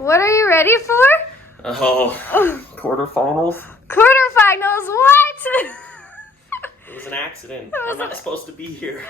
What are you ready for? Oh, quarterfinals? Quarterfinals, what? It was an accident. I'm not supposed to be here.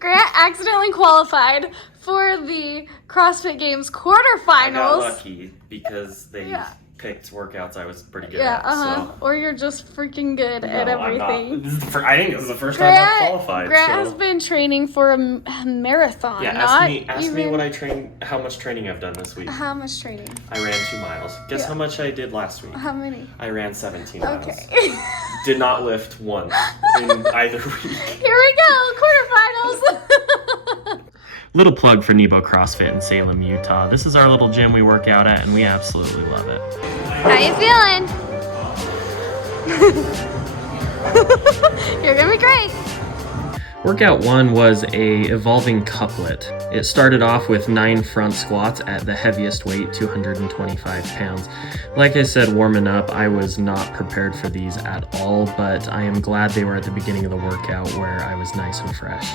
Grant accidentally qualified for the CrossFit Games quarterfinals. I got lucky because they picked workouts I was pretty good at. So. Or you're just freaking good at everything. I think this is the first time I've qualified. Grant has been training for a marathon. Yeah, ask me what I train, how much training I've done this week. How much training? I ran 2 miles. Guess how much I did last week? How many? I ran 17 miles. Okay. Did not lift once in either week. Here we go, quarterfinals. Little plug for Nebo CrossFit in Salem, Utah. This is our little gym we work out at, and we absolutely love it. How you feeling? You're gonna be great. Workout 1 was a evolving couplet. It started off with 9 front squats at the heaviest weight, 225 pounds. Like I said, warming up, I was not prepared for these at all, but I am glad they were at the beginning of the workout where I was nice and fresh.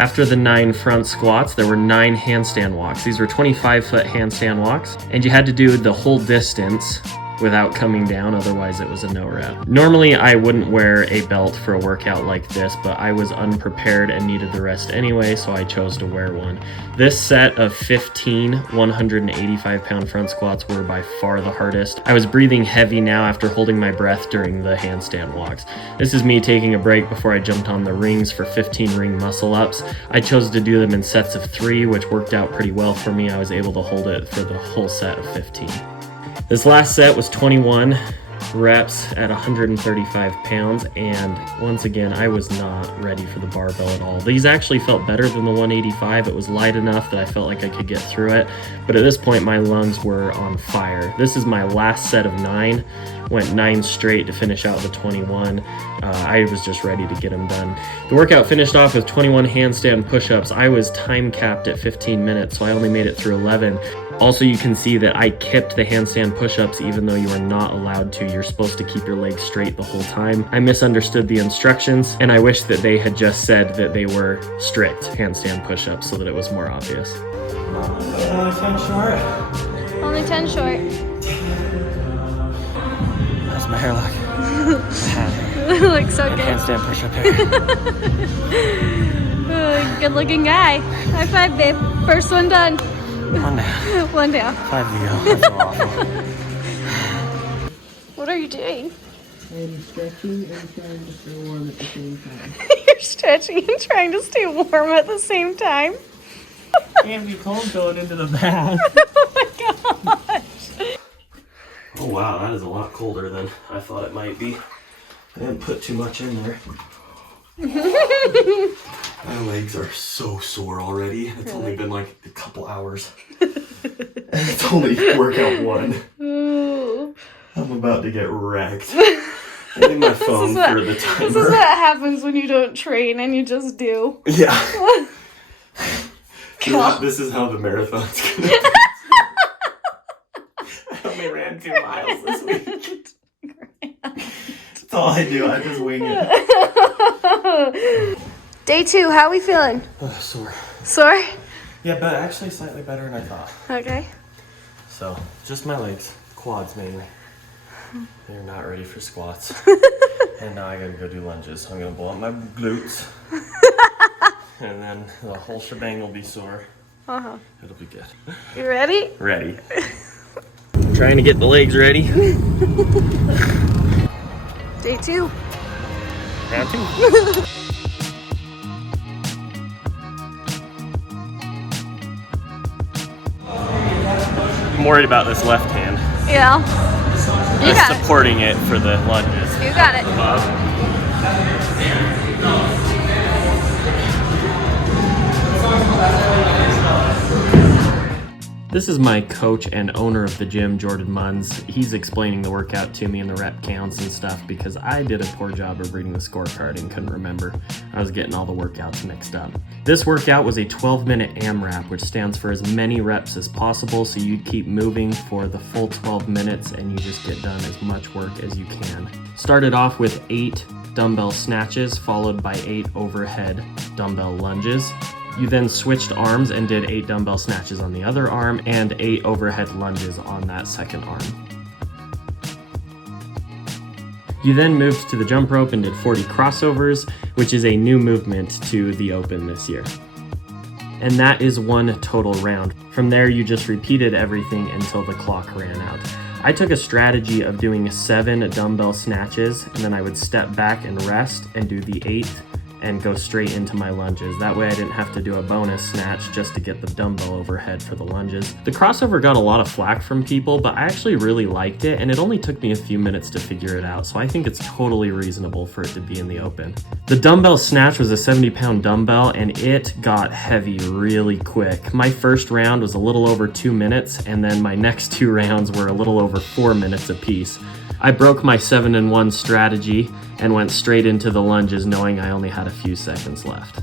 After the 9 front squats, there were 9 handstand walks. These were 25-foot handstand walks, and you had to do the whole distance without coming down, otherwise it was a no rep. Normally I wouldn't wear a belt for a workout like this, but I was unprepared and needed the rest anyway, so I chose to wear one. This set of 15 185-pound front squats were by far the hardest. I was breathing heavy now after holding my breath during the handstand walks. This is me taking a break before I jumped on the rings for 15 ring muscle ups. I chose to do them in sets of 3, which worked out pretty well for me. I was able to hold it for the whole set of 15. This last set was 21 reps at 135 pounds, and once again, I was not ready for the barbell at all. These actually felt better than the 185. It was light enough that I felt like I could get through it, but at this point, my lungs were on fire. This is my last set of 9. Went 9 straight to finish out the 21. I was just ready to get them done. The workout finished off with 21 handstand push-ups. I was time capped at 15 minutes, so I only made it through 11. Also, you can see that I kipped the handstand push-ups even though you are not allowed to. You're supposed to keep your legs straight the whole time. I misunderstood the instructions, and I wish that they had just said that they were strict handstand push-ups so that it was more obvious. Only 10 short. Only 10 short. How's my hair look? Looks so good. Handstand push-up hair. Good looking guy. High five, babe. First one done. One down. One down. 5 to go. That's awful. What are you doing? I'm stretching and trying to stay warm at the same time. You're stretching and trying to stay warm at the same time? Can't be cold going into the bath. Oh my gosh. Oh wow, that is a lot colder than I thought it might be. I didn't put too much in there. My legs are so sore already. It's only been like a couple hours. It's only workout 1. Ooh. I'm about to get wrecked. I need my phone for the timer. This is what happens when you don't train and you just do. Yeah. This is how the marathon's gonna be. I only ran 2 miles this week. That's all I do. I just wing it. Day 2, how are we feeling? Sore. Sore? Yeah, but actually slightly better than I thought. Okay. So, just my legs. Quads mainly. They're not ready for squats. And now I gotta go do lunges. I'm gonna blow up my glutes. And then the whole shebang will be sore. Uh-huh. It'll be good. You ready? Ready. Trying to get the legs ready. Day 2. Round 2. I'm worried about this left hand. Yeah. You Just got it. supporting it for the lunges. You got it. This is my coach and owner of the gym, Jordan Munns. He's explaining the workout to me and the rep counts and stuff because I did a poor job of reading the scorecard and couldn't remember. I was getting all the workouts mixed up. This workout was a 12-minute AMRAP, which stands for as many reps as possible, so you keep moving for the full 12 minutes and you just get done as much work as you can. Started off with 8 dumbbell snatches, followed by 8 overhead dumbbell lunges. You then switched arms and did 8 dumbbell snatches on the other arm and 8 overhead lunges on that second arm. You then moved to the jump rope and did 40 crossovers, which is a new movement to the Open this year. And that is 1 total round. From there, you just repeated everything until the clock ran out. I took a strategy of doing 7 dumbbell snatches, and then I would step back and rest and do the 8th and go straight into my lunges. That way I didn't have to do a bonus snatch just to get the dumbbell overhead for the lunges. The crossover got a lot of flack from people, but I actually really liked it, and it only took me a few minutes to figure it out, so I think it's totally reasonable for it to be in the Open. The dumbbell snatch was a 70-pound dumbbell, and it got heavy really quick. My first round was a little over 2 minutes, and then my next 2 rounds were a little over 4 minutes apiece. I broke my 7-in-1 strategy and went straight into the lunges knowing I only had a few seconds left.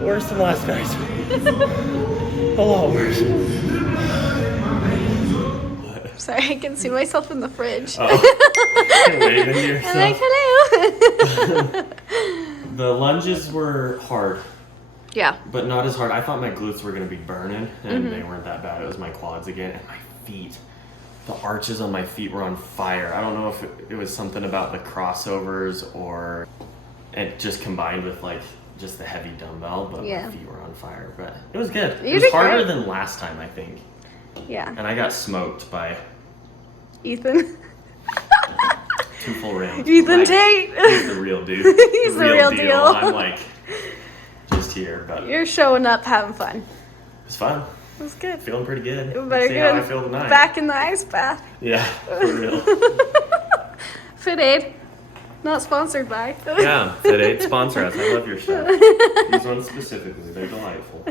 Worse than last night's. A lot worse. Sorry, I can see myself in the fridge. Oh. Waving to yourself. I'm like, hello. The lunges were hard. Yeah. But not as hard. I thought my glutes were going to be burning, and they weren't that bad. It was my quads again, and my feet. The arches on my feet were on fire. I don't know if it was something about the crossovers or it just combined with like just the heavy dumbbell, but my feet were on fire. But it was good. It was harder than last time, I think. Yeah. And I got smoked by Ethan. 2 full rounds. Ethan Tate. He's the real dude. He's the real deal. I'm like just here, but You're showing up, having fun. it was fun. It was good. Feeling pretty good. You better See get how I feel tonight. back in the ice bath. Yeah, for real. Fit Aid. Not sponsored by. Yeah, Fit Aid, sponsor us. I love your stuff. These ones specifically, they're delightful.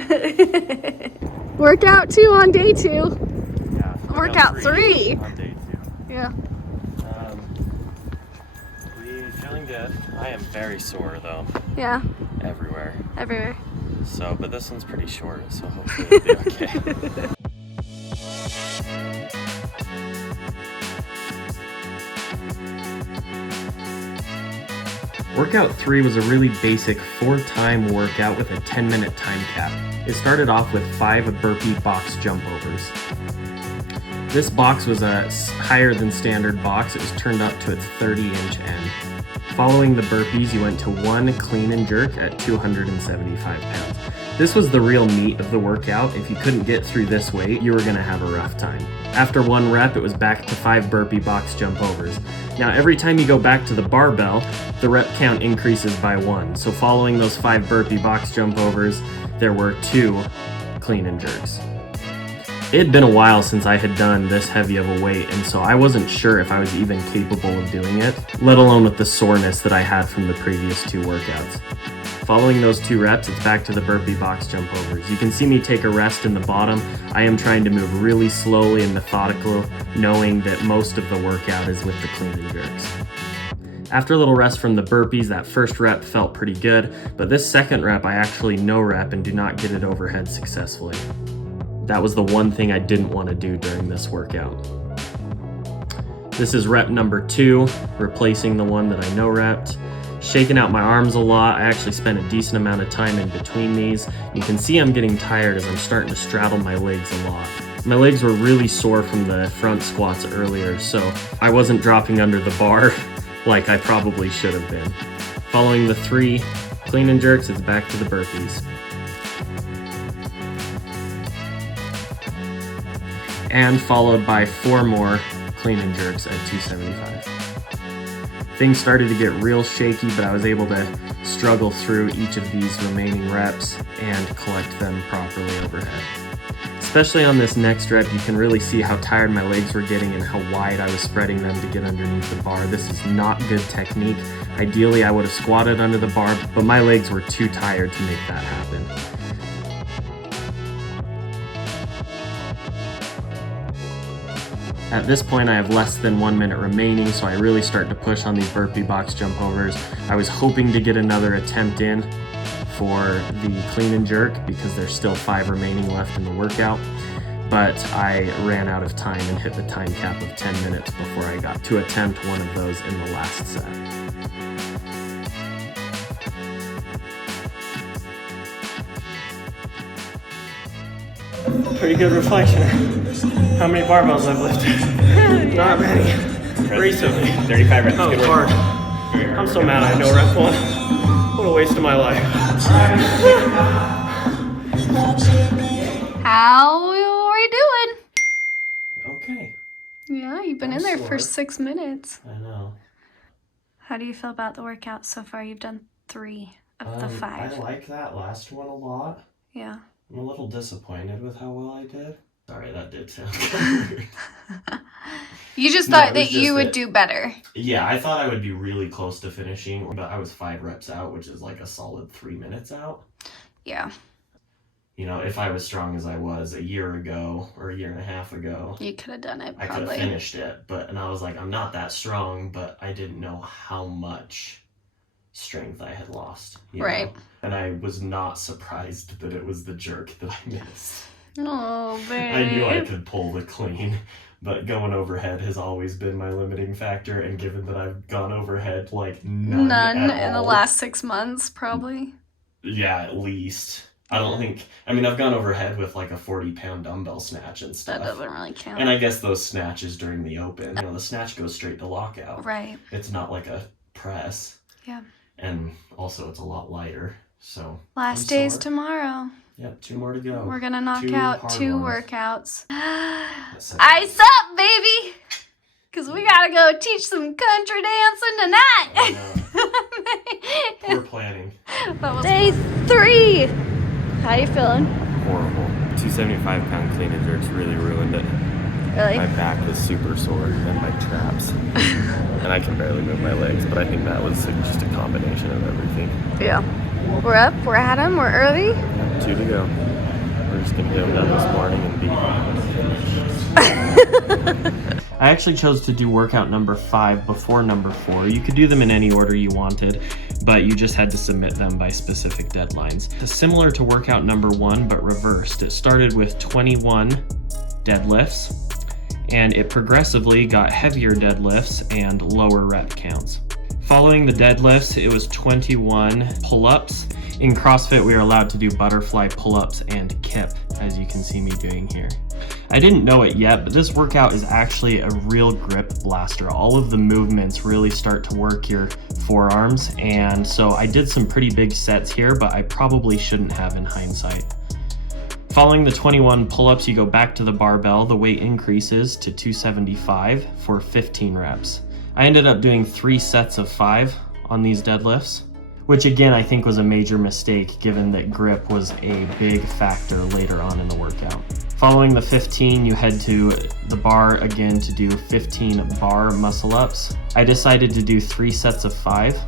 Workout 2 on day 2. Yeah. Workout 3. On day 2. Yeah. We feeling good. I am very sore though. Yeah. Everywhere. Everywhere. So, but this one's pretty short, so hopefully it'll be okay. Workout 3 was a really basic 4-time workout with a 10-minute time cap. It started off with 5 burpee box jump overs. This box was a higher than standard box. It was turned up to its 30-inch end. Following the burpees, you went to 1 clean and jerk at 275 pounds. This was the real meat of the workout. If you couldn't get through this weight, you were gonna have a rough time. After 1 rep, it was back to 5 burpee box jump overs. Now, every time you go back to the barbell, the rep count increases by 1. So following those 5 burpee box jump overs, there were 2 clean and jerks. It had been a while since I had done this heavy of a weight, and so I wasn't sure if I was even capable of doing it, let alone with the soreness that I had from the previous 2 workouts. Following those 2 reps, it's back to the burpee box jump overs. You can see me take a rest in the bottom. I am trying to move really slowly and methodical, knowing that most of the workout is with the clean and jerks. After a little rest from the burpees, that first rep felt pretty good, but this second rep I actually no rep and do not get it overhead successfully. That was the one thing I didn't want to do during this workout. This is rep number 2, replacing the one that I no repped. Shaking out my arms a lot. I actually spent a decent amount of time in between these. You can see I'm getting tired as I'm starting to straddle my legs a lot. My legs were really sore from the front squats earlier, so I wasn't dropping under the bar like I probably should have been. Following the 3 clean and jerks, it's back to the burpees. And followed by 4 more clean and jerks at 275. Things started to get real shaky, but I was able to struggle through each of these remaining reps and collect them properly overhead. Especially on this next rep, you can really see how tired my legs were getting and how wide I was spreading them to get underneath the bar. This is not good technique. Ideally, I would have squatted under the bar, but my legs were too tired to make that happen. At this point, I have less than 1 minute remaining, so I really start to push on these burpee box jump overs. I was hoping to get another attempt in for the clean and jerk because there's still 5 remaining left in the workout. but I ran out of time and hit the time cap of 10 minutes before I got to attempt one of those in the last set. Pretty good reflection. How many barbells I've lifted? Not many. Recently. 35 reps. Oh, Good work. hard. I'm so mad I have no rep one. What a waste of my life. How are you doing? Okay. Yeah, you've been I'm in there sore. for 6 minutes. I know. How do you feel about the workout so far? You've done 3 of the 5. I like that last one a lot. Yeah. I'm a little disappointed with how well I did. Sorry, that did sound weird. You just No, thought it that was you just would that- do better. Yeah, I thought I would be really close to finishing, but I was 5 reps out, which is like a solid 3 minutes out. Yeah. You know, if I was strong as I was a year ago or a year and a half ago, You could have done it I could have probably. finished it. And I was like, I'm not that strong, but I didn't know how much strength I had lost. You Right. know? And I was not surprised that it was the jerk that I missed. Oh, babe. I knew I could pull the clean, but going overhead has always been my limiting factor. And given that I've gone overhead like none at in the all, last 6 months, probably. Yeah, at least. I don't think, I mean, I've gone overhead with like a 40-pound dumbbell snatch and That stuff. doesn't really count. And I guess those snatches during the open, you know, the snatch goes straight to lockout. Right. It's not like a press. Yeah. And also it's a lot lighter. So Last I'm day's sore. tomorrow. Yep, 2 more to go. We're gonna knock 2 out hard 2 ones. workouts. That's it. Ice up, baby! Cause we gotta go teach some country dancing tonight. We're planning. Day 3. How you feeling? Horrible. 275-pound clean and jerks really ruined it. Really? My back was super sore and my traps. And I can barely move my legs, but I think that was just a combination of everything. Yeah. We're up. We're at them. We're early. 2 to go. We're just gonna get them done this morning and beat. I actually chose to do workout number 5 before number 4. You could do them in any order you wanted, but you just had to submit them by specific deadlines. It's similar to workout number 1, but reversed. It started with 21 deadlifts, and it progressively got heavier deadlifts and lower rep counts. Following the deadlifts, it was 21 pull-ups. In CrossFit, we are allowed to do butterfly pull-ups and kip, as you can see me doing here. I didn't know it yet, but this workout is actually a real grip blaster. All of the movements really start to work your forearms, and so I did some pretty big sets here, but I probably shouldn't have in hindsight. Following the 21 pull-ups, you go back to the barbell. The weight increases to 275 for 15 reps. I ended up doing 3 sets of 5 on these deadlifts, which again I think was a major mistake given that grip was a big factor later on in the workout. Following the 15, you head to the bar again to do 15 bar muscle ups. I decided to do 3 sets of 5.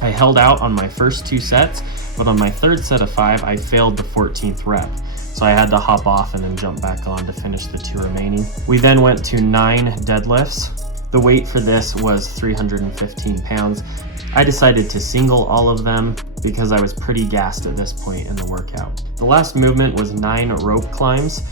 I held out on my first 2 sets, but on my 3rd set of 5, I failed the 14th rep. So I had to hop off and then jump back on to finish the 2 remaining. We then went to 9 deadlifts. The weight for this was 315 pounds. I decided to single all of them because I was pretty gassed at this point in the workout. The last movement was 9 rope climbs.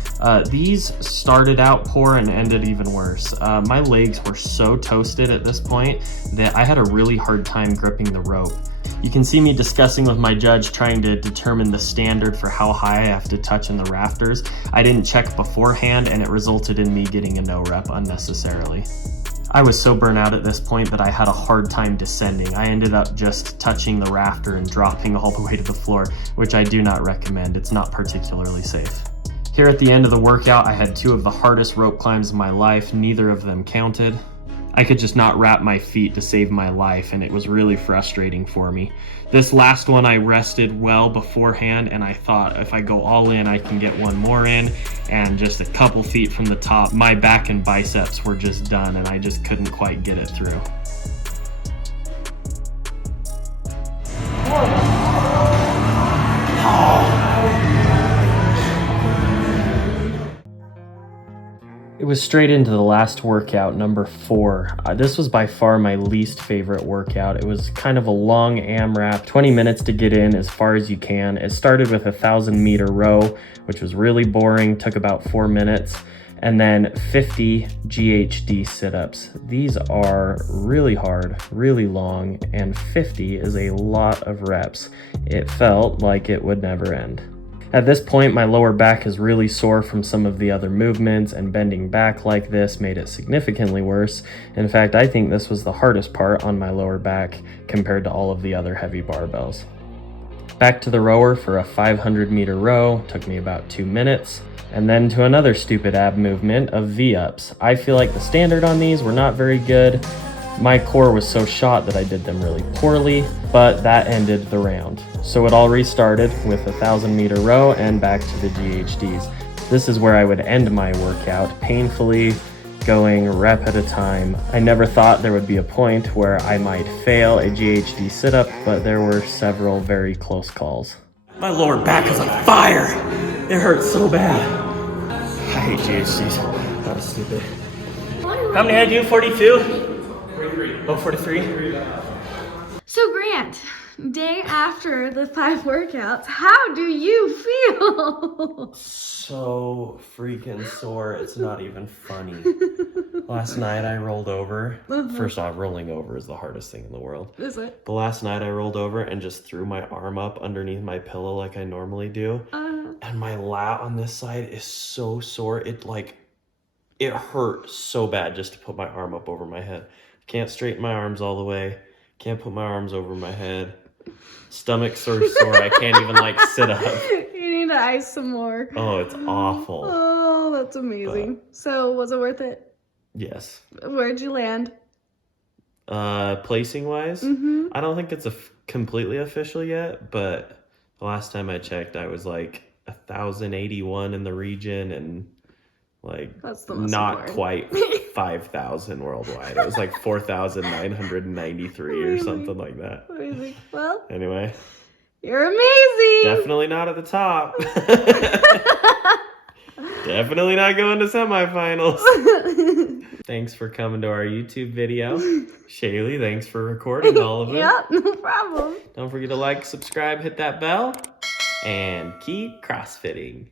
These started out poor and ended even worse. My legs were so toasted at this point that I had a really hard time gripping the rope. You can see me discussing with my judge trying to determine the standard for how high I have to touch in the rafters. I didn't check beforehand and it resulted in me getting a no rep unnecessarily. I was so burnt out at this point that I had a hard time descending. I ended up just touching the rafter and dropping all the way to the floor, which I do not recommend. It's not particularly safe. Here at the end of the workout, I had 2 of the hardest rope climbs of my life. Neither of them counted. I could just not wrap my feet to save my life, and it was really frustrating for me. This last one I rested well beforehand, and I thought if I go all in, I can get 1 more in, and just a couple feet from the top, my back and biceps were just done, and I just couldn't quite get it through. It was straight into the last workout, number 4. This was by far my least favorite workout. It was kind of a long AMRAP, 20 minutes to get in as far as you can. It started with a 1,000-meter row, which was really boring, took about 4 minutes, and then 50 GHD sit-ups. These are really hard, really long, and 50 is a lot of reps. It felt like it would never end. At this point, my lower back is really sore from some of the other movements, and bending back like this made it significantly worse. In fact, I think this was the hardest part on my lower back compared to all of the other heavy barbells. Back to the rower for a 500-meter row, took me about 2 minutes. And then to another stupid ab movement of V-ups. I feel like the standard on these were not very good. My core was so shot that I did them really poorly, but that ended the round. So it all restarted with a 1,000-meter row and back to the GHDs. This is where I would end my workout, painfully going rep at a time. I never thought there would be a point where I might fail a GHD sit-up, but there were several very close calls. My lower back is on fire. It hurts so bad. I hate GHDs. That was stupid. How many did I do? 42? 43. Oh, 43? So Grant, day after the 5 workouts, how do you feel? So freaking sore. It's not even funny. Last night I rolled over. First off, rolling over is the hardest thing in the world. Is it? But last night I rolled over and just threw my arm up underneath my pillow like I normally do. And my lat on this side is so sore. It hurt so bad just to put my arm up over my head. Can't straighten my arms all the way. Can't put my arms over my head. Stomach's so sore. I can't even sit up. You need to ice some more. Oh, it's awful. Oh, that's amazing. So was it worth it? Yes. Where'd you land? Placing wise, I don't think it's completely official yet, but the last time I checked, I was 1,081 in the region and that's the most not important. quite 5,000 worldwide. It was 4,993 or something like that. Amazing. Well, Anyway, you're amazing. definitely not at the top. Definitely not going to semifinals. Thanks for coming to our YouTube video. Shalee, thanks for recording all of it. Yep, no problem. Don't forget to like, subscribe, hit that bell, and keep CrossFitting.